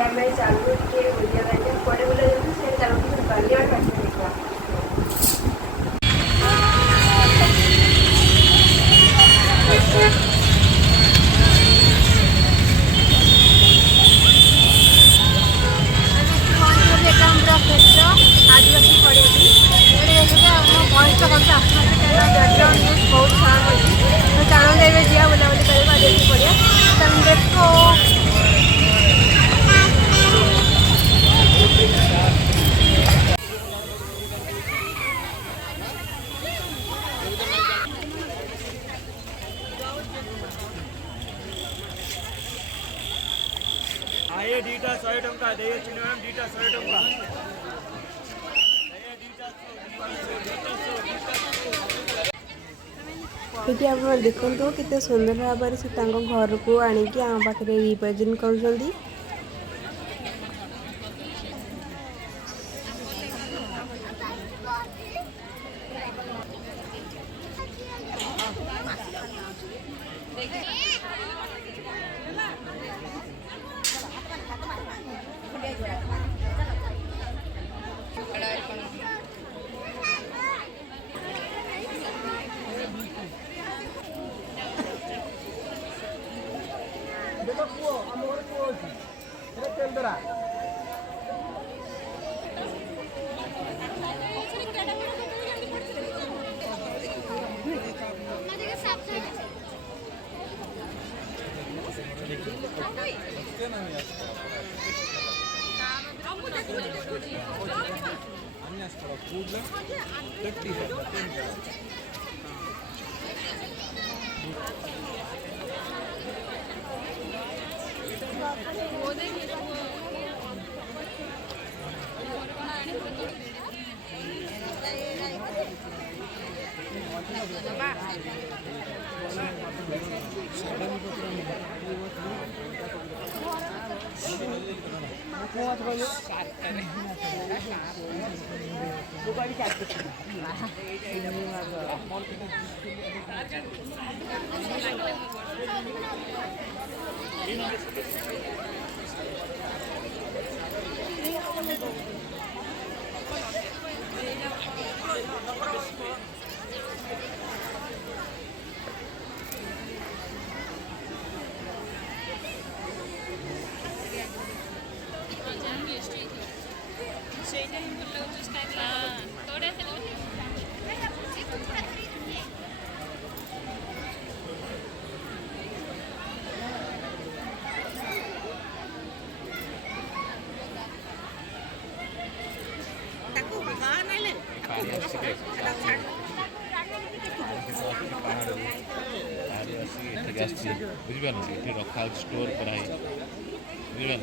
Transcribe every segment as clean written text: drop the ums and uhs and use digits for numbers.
ଆମେ ଚାଲୁ ଟିକେ ବୁଲିବା ପାଇଁ କୁଆଡ଼େ ବୁଲିବା ଯାଉଛୁ ସେ ଚାଲୁ ଟିକେ ବାଲିଆ ପାଖରେ ଦେଖିବା। आदिवासी पड़े बहुत सारा अच्छी तो चलो देवे जी बुलाबुली कर आदिवासी पड़िया देखो आइए डीटा 100 टंका दे मैडम डीटा 100 टंका ये आप देखो केते सुंदर भाव से घर को आणिकी आम पाखे रिप्रेजेंट कर बुझिपार ये रखा स्टोर कराई बुझिपार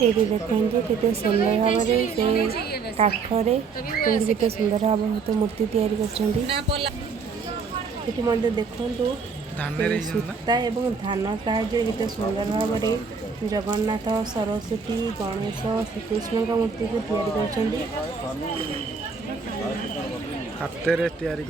ये देखते कितने सुंदर भाव से काठरे कितने सुंदर भाव तो मूर्ति तैयारी कर देखु सूता एवं धान साहाଯ୍य केते सुंदर भाव जगन्नाथ सरस्वती गणेश श्रीकृष्ण का मूर्ति को तैयारी कर सुंदर सुंदर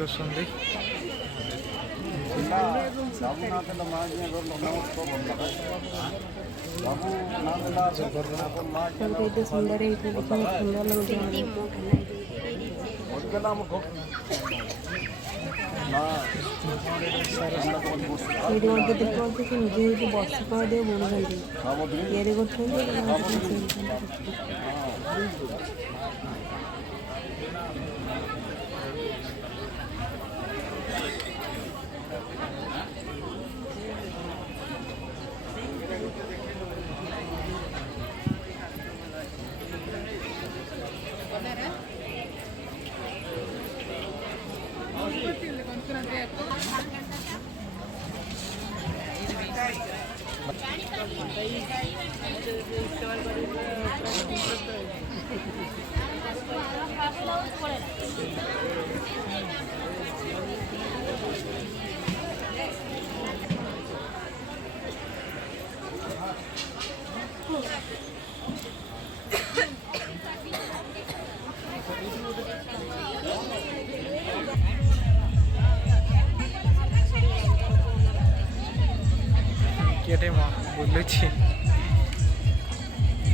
लगे देखते कि निजे बस दे बुणुंट किए बुलूँ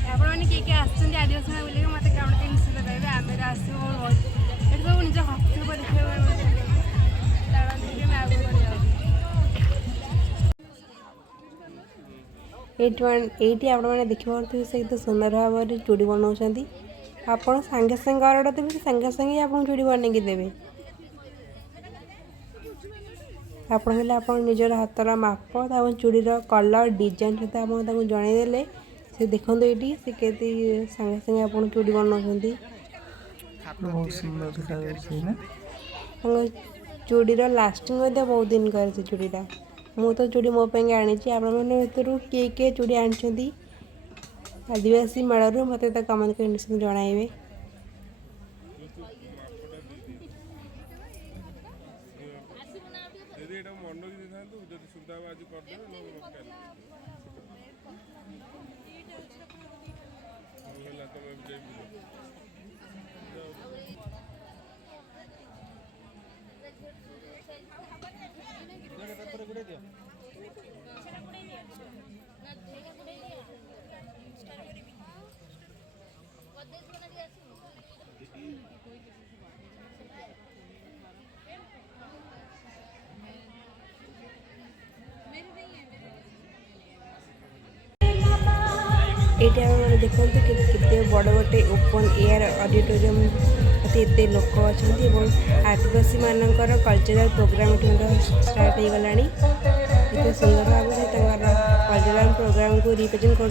आपने किए किए आदिवासी बुले मत कमेंट निश्चित करेंगे आम आसो ये सब निज हस्तक्षेप देखा ये आपने देखिए से तो सुंदर भाव में चूड़ी बनाऊँ आप सागे सागे ऑर्डर देवे सागे सागे आप चूड़ी बनैकी देवे आप निजर हाथर माप चूड़ीर कलर डिजाइन सहित आप जनईदे से देखो ये से केते सागे सागे आप चूड़ी बनाऊँ बहुत सुंदर दिखा चूड़ीर लास्टिंग बहुत दिन करे चूड़ीटा मु तो चूड़ी मो पे आनी भर किए किए चूड़ी आनी आदिवासी मेलू मत कमेंट कर निश्चित जनइबे। ये देखते केते बड़ गोटे ओपन एयर ऑडिटोरियम एत लोक अच्छा आदिवासी मानकर कल्चरल प्रोग्राम स्टार्ट हो गला सुंदर भाव से कल्चरल प्रोग्राम को रिप्रेजेंट कर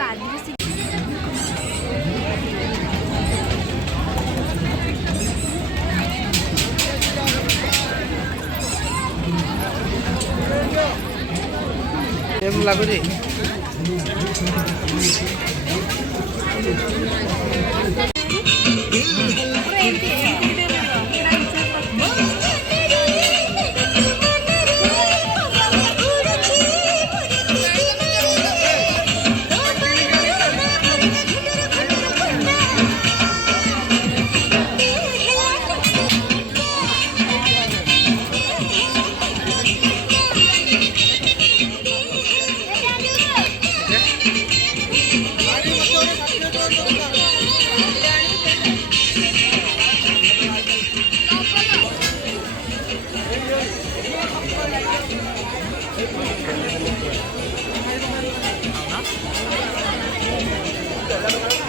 आदिवासी लगुच Gracias.